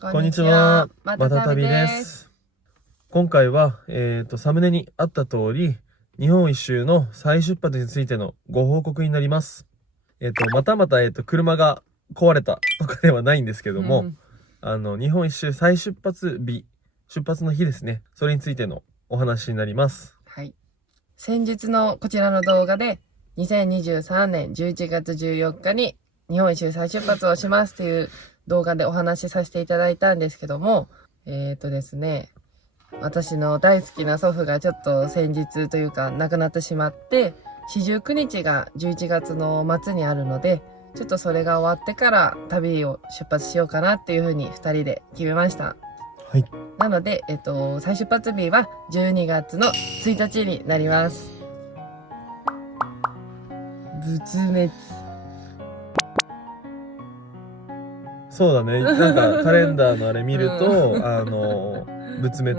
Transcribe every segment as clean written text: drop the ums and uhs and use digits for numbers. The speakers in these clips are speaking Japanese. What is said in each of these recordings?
こんにちは。また旅です。今回は、サムネにあった通り、日本一周の再出発についてのご報告になります。またまた、車が壊れたとかではないんですけども、日本一周再出発日、出発の日ですね。それについてのお話になります。はい。先日のこちらの動画で、2023年11月14日に日本一周再出発をしますという動画でお話しさせていただいたんですけども、ですね、私の大好きな祖父がちょっと先日というか亡くなってしまって、四十九日が11月の末にあるので、ちょっとそれが終わってから旅を出発しようかなっていうふうに2人で決めました。はい。なので、再出発日は12月の1日になります。仏滅。そうだね。なんかカレンダーのあれ見ると、仏滅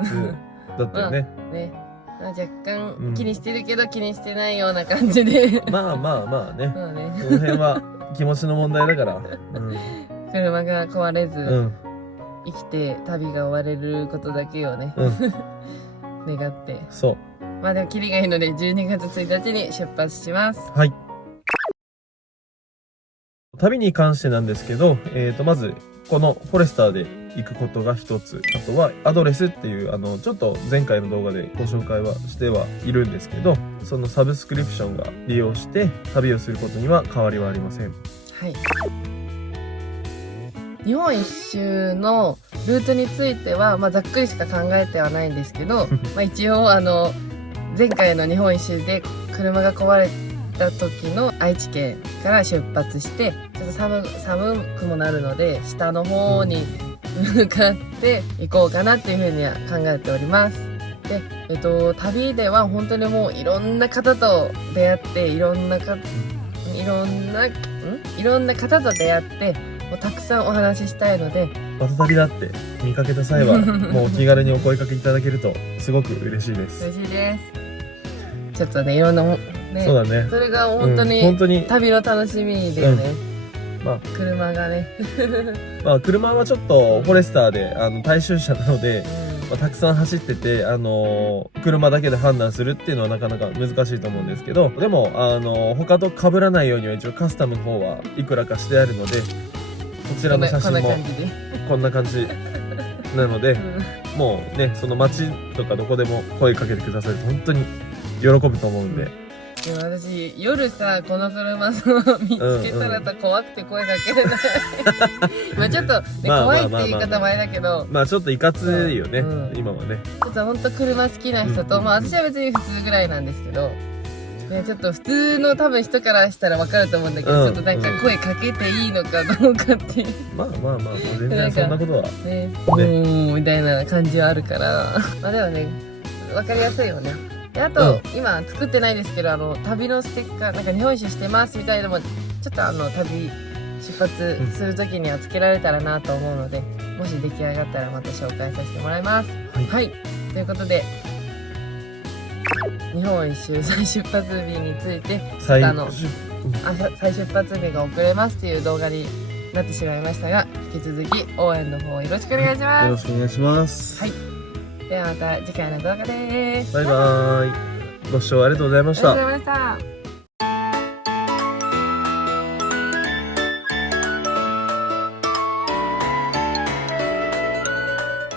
だったよね。ね。若干気にしてるけど気にしてないような感じで。まあまあまあね。そうね。この辺は気持ちの問題だから。車が壊れず、生きて旅が終われることだけをね、願って。そう。まあでもキリがいいので12月1日に出発します。はい。旅に関してなんですけど、まずこのフォレスターで行くことが一つ、あとはアドレスっていうちょっと前回の動画でご紹介はしてはいるんですけど、そのサブスクリプションが利用して旅をすることには変わりはありません。はい。日本一周のルートについては、ざっくりしか考えてはないんですけど一応前回の日本一周で車が壊れた時の愛知県から出発して、ちょっと寒くもなるので下の方に向かって行こうかなっていうふうには考えております。で、旅では本当にもういろんな方と出会って、いろんな方と出会ってもうたくさんお話ししたいので、また旅だって見かけた際はもうお気軽にお声かけいただけるとすごく嬉しいです。嬉しいです。ちょっとね、いろんなそうだね。それが本当に旅の楽しみだよね。車がね車はちょっとフォレスターで大衆車なので、たくさん走ってて車だけで判断するっていうのはなかなか難しいと思うんですけど、でも他と被らないようには一応カスタムの方はいくらかしてあるので、こちらの写真もこんな感じなので、もうね、その街とかどこでも声かけてくださると本当に喜ぶと思うんで。でも私夜さ、この車見つけたら怖くて声かけれないちょっと、怖いって言い方前だけど、ちょっといかついよね、今はね。ちょっとほんと車好きな人と、私は別に普通ぐらいなんですけど、ちょっと普通の多分人からしたら分かると思うんだけど、ちょっとなんか声かけていいのかどうかっていう全然そんなことはね、みたいな感じはあるからでもね、分かりやすいよね。で、あと、今作ってないですけど、旅のステッカー、なんか日本一周してますみたいなのも、ちょっと旅出発する時にはつけられたらなと思うので、もし出来上がったらまた紹介させてもらいます。はい。ということで、日本一周再出発日について、再出発日が遅れますっていう動画になってしまいましたが、引き続き応援の方よろしくお願いします。よろしくお願いします。はい。ではまた次回の動画です。バイバーイ。ご視聴ありがとうございました。ありがとうございました。